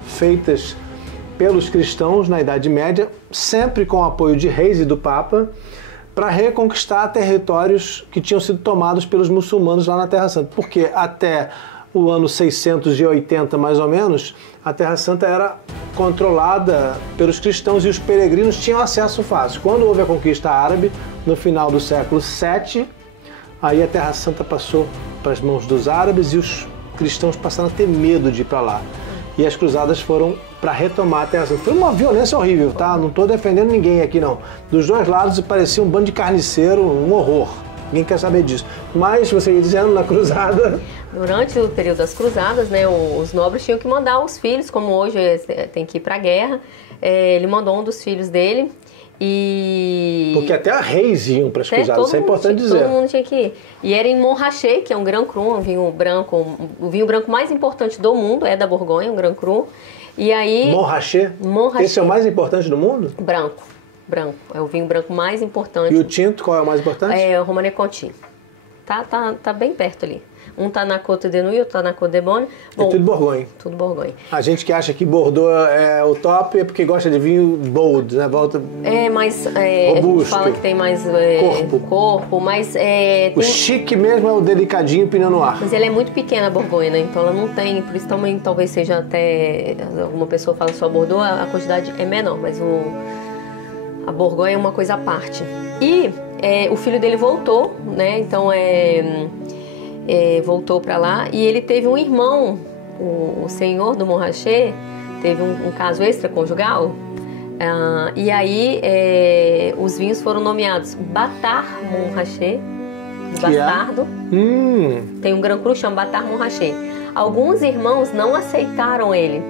feitas pelos cristãos na Idade Média, sempre com o apoio de reis e do Papa, para reconquistar territórios que tinham sido tomados pelos muçulmanos lá na Terra Santa. Porque até o ano 680 mais ou menos, a Terra Santa era controlada pelos cristãos e os peregrinos tinham acesso fácil. Quando houve a conquista árabe, no final do século VII, aí a Terra Santa passou para as mãos dos árabes e os cristãos passaram a ter medo de ir para lá. E as cruzadas foram para retomar a Terra Santa. Foi uma violência horrível, tá? Não estou defendendo ninguém aqui, não. Dos dois lados parecia um bando de carniceiro, um horror. Ninguém quer saber disso. Mas, você ia dizendo, na cruzada... Durante o período das cruzadas, né, os nobres tinham que mandar os filhos, como hoje tem que ir para a guerra. Ele mandou um dos filhos dele e... Porque até reis iam para as cruzadas, isso é importante dizer. Todo mundo tinha que ir. E era em Montrachet, que é um Grand Cru, um vinho branco, o vinho branco mais importante do mundo, é da Borgonha, um Grand Cru. E aí... Montrachet? Esse é o mais importante do mundo? Branco. É o vinho branco mais importante. E o tinto, qual é o mais importante? É o Romanée Conti. Tá bem perto ali. Um tá na Côte de Nuits, outro tá na Côte de Beaune. Bom, é tudo Borgonha. Tudo Borgonha. A gente que acha que Bordeaux é o top é porque gosta de vinho bold, né? Volta mais robusto. A gente fala que tem mais corpo, mas... O chique mesmo é o delicadinho Pinot Noir. Mas ele é muito pequena a Borgonha, né? Então ela não tem, por isso também talvez seja até... Alguma pessoa fala só Bordeaux, a quantidade é menor, mas a Borgonha é uma coisa à parte. E o filho dele voltou, né? Então voltou para lá e ele teve um irmão, o senhor do Montrachet, teve um caso extraconjugal, e aí os vinhos foram nomeados Batard Montrachet, bastardo. Tem um Grand Cru chamado Batard Montrachet. Alguns irmãos não aceitaram ele,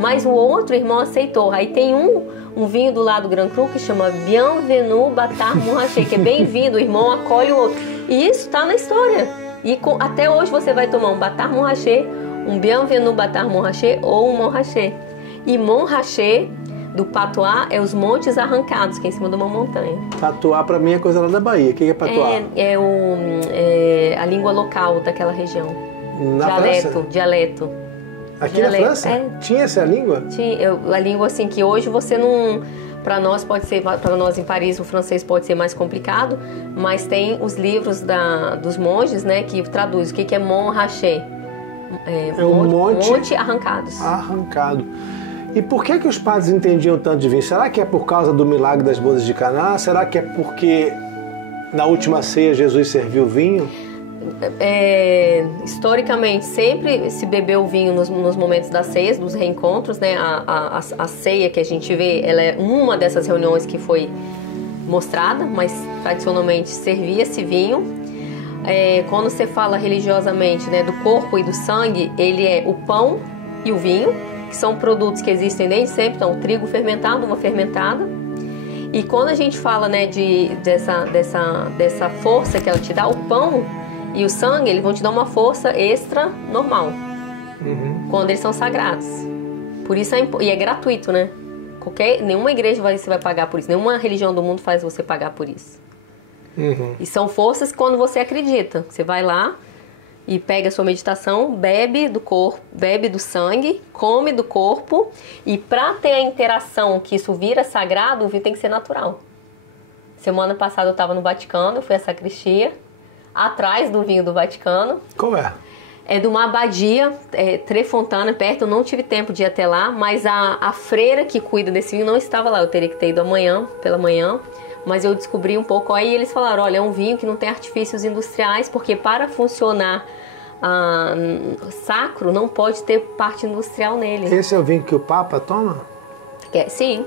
mas o outro irmão aceitou. Aí tem um vinho do lado do Grand Cru que chama Bienvenue Batard Montrachet, que é bem-vindo, o irmão acolhe o outro. E isso está na história. E até hoje você vai tomar um Batard Montrachet, um Bienvenue Batard Montrachet ou um Montrachet. E Montrachet, do Patois, é os Montes Arrancados, que é em cima de uma montanha. Patois para mim é coisa lá da Bahia. O que é Patois? É a língua local daquela região. Dialeto. Aqui na França? Tinha essa língua? Tinha. A língua assim que hoje você não... Para nós pode ser, para nós em Paris o francês pode ser mais complicado, mas tem os livros dos monges, né, que traduz o que é Montrachet. Monte Arrancados. Arrancado. E por que os padres entendiam tanto de vinho? Será que é por causa do milagre das bodas de Caná? Será que é porque na última ceia Jesus serviu vinho? Historicamente sempre se bebeu vinho nos momentos das ceias, dos reencontros, né? A ceia que a gente vê, ela é uma dessas reuniões que foi mostrada, mas tradicionalmente servia-se vinho. Quando você fala religiosamente, né, do corpo e do sangue, ele é o pão e o vinho, que são produtos que existem desde sempre, então o trigo fermentado, uva fermentada. E quando a gente fala, né, dessa força que ela te dá, o pão e o sangue, eles vão te dar uma força extra normal, quando eles são sagrados. Por isso e é gratuito, né? Nenhuma igreja você vai pagar por isso, nenhuma religião do mundo faz você pagar por isso. E são forças quando você acredita. Você vai lá e pega a sua meditação, bebe do corpo, bebe do sangue, come do corpo, e para ter a interação que isso vira sagrado, o vinho tem que ser natural. Semana passada eu estava no Vaticano, eu fui à sacristia, atrás do vinho do Vaticano. Qual é? É de uma abadia, Trefontana, perto. Eu não tive tempo de ir até lá, mas a freira que cuida desse vinho não estava lá. Eu teria que ter ido pela manhã, mas eu descobri um pouco. Aí eles falaram, olha, é um vinho que não tem artifícios industriais, porque para funcionar sacro não pode ter parte industrial nele. Esse é o vinho que o Papa toma? Sim.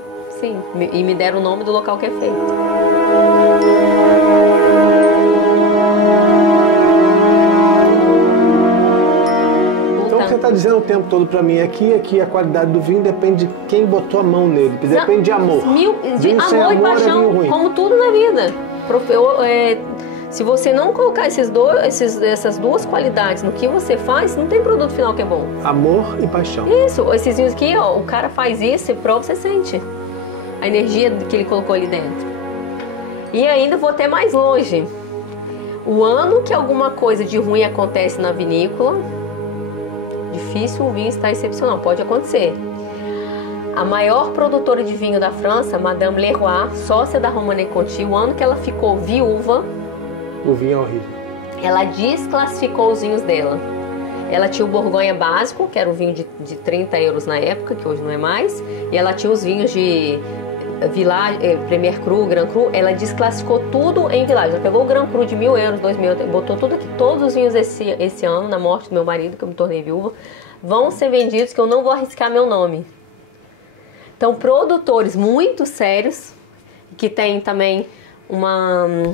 E me deram o nome do local que é feito. Você está dizendo o tempo todo para mim aqui que a qualidade do vinho depende de quem botou a mão nele, depende de amor. Amor e paixão, como tudo na vida. Se você não colocar essas duas qualidades no que você faz, não tem produto final que é bom. Amor e paixão. Isso, esses vinhos aqui, ó, o cara faz isso, você prova, você sente a energia que ele colocou ali dentro. E ainda vou até mais longe. O ano que alguma coisa de ruim acontece na vinícola, difícil o vinho estar excepcional, pode acontecer. A maior produtora de vinho da França, Madame Leroy, sócia da Romanée Conti, o ano que ela ficou viúva, o vinho é horrível. Ela desclassificou os vinhos dela. Ela tinha o Borgonha básico, que era um vinho de 30 euros na época, que hoje não é mais. E ela tinha os vinhos de Village, Premier Cru, Grand Cru. Ela desclassificou tudo em Village. Ela pegou o Grand Cru de 1.000 euros, 2.000, botou tudo aqui. Todos os vinhos esse ano, na morte do meu marido, que eu me tornei viúva, vão ser vendidos, que eu não vou arriscar meu nome. Então, produtores muito sérios, que tem também uma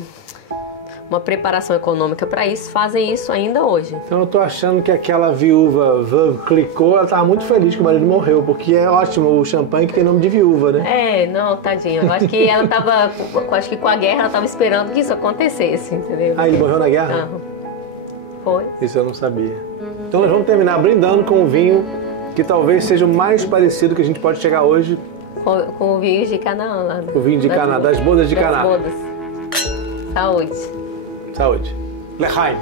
preparação econômica para isso, fazem isso ainda hoje. Então eu tô achando que aquela viúva clicou, ela tava muito feliz que o marido morreu, porque é ótimo o champanhe que tem nome de viúva, né? Não, tadinha. Eu acho que ela tava, acho que com a guerra ela tava esperando que isso acontecesse, entendeu? Ah, ele morreu na guerra? Foi. Isso eu não sabia. Então nós vamos terminar brindando com um vinho que talvez seja o mais parecido que a gente pode chegar hoje. Com o vinho de Canaã lá. O vinho de Canaã, das bodas de Canaã. Das bodas. Saúde. Saúde. L'Chaim.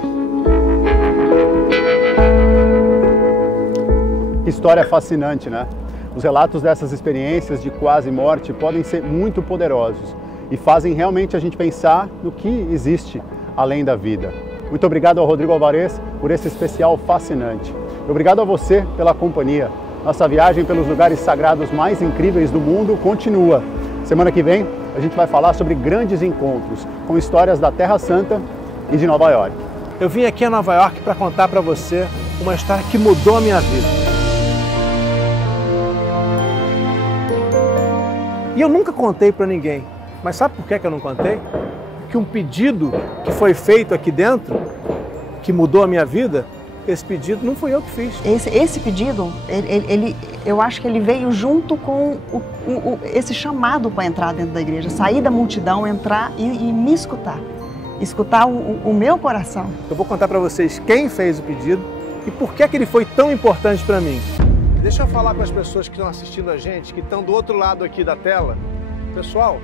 História fascinante, né? Os relatos dessas experiências de quase morte podem ser muito poderosos e fazem realmente a gente pensar no que existe além da vida. Muito obrigado ao Rodrigo Alvarez por esse especial fascinante. E obrigado a você pela companhia. Nossa viagem pelos lugares sagrados mais incríveis do mundo continua. Semana que vem a gente vai falar sobre grandes encontros com histórias da Terra Santa e de Nova York. Eu vim aqui a Nova York para contar para você uma história que mudou a minha vida. E eu nunca contei para ninguém. Mas sabe por que eu não contei? Porque um pedido que foi feito aqui dentro, que mudou a minha vida, esse pedido não fui eu que fiz. Esse pedido, eu acho que ele veio junto com esse chamado para entrar dentro da igreja, sair da multidão, entrar e me escutar. Escutar o meu coração. Eu vou contar para vocês quem fez o pedido e por que ele foi tão importante para mim. Deixa eu falar com as pessoas que estão assistindo a gente, que estão do outro lado aqui da tela. Pessoal,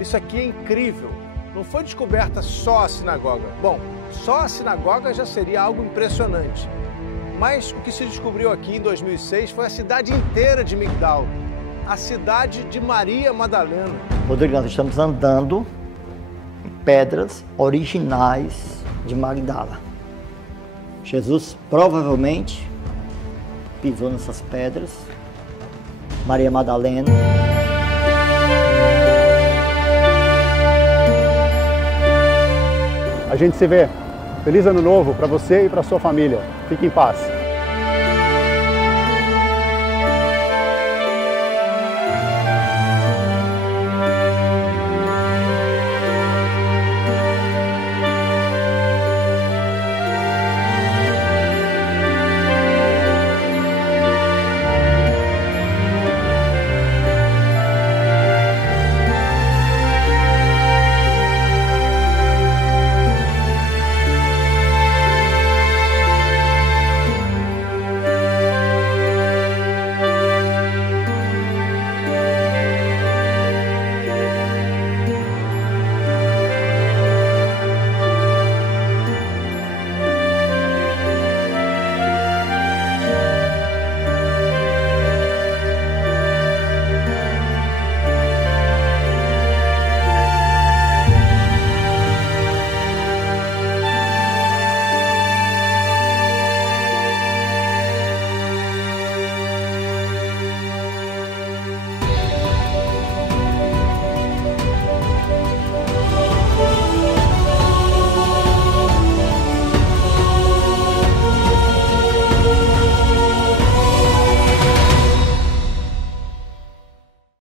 isso aqui é incrível. Não foi descoberta só a sinagoga. Bom, só a sinagoga já seria algo impressionante. Mas o que se descobriu aqui em 2006 foi a cidade inteira de Migdal, a cidade de Maria Madalena. Rodrigo, nós estamos andando em pedras originais de Magdala. Jesus provavelmente pisou nessas pedras. Maria Madalena. A gente se vê. Feliz Ano Novo para você e para sua família. Fique em paz.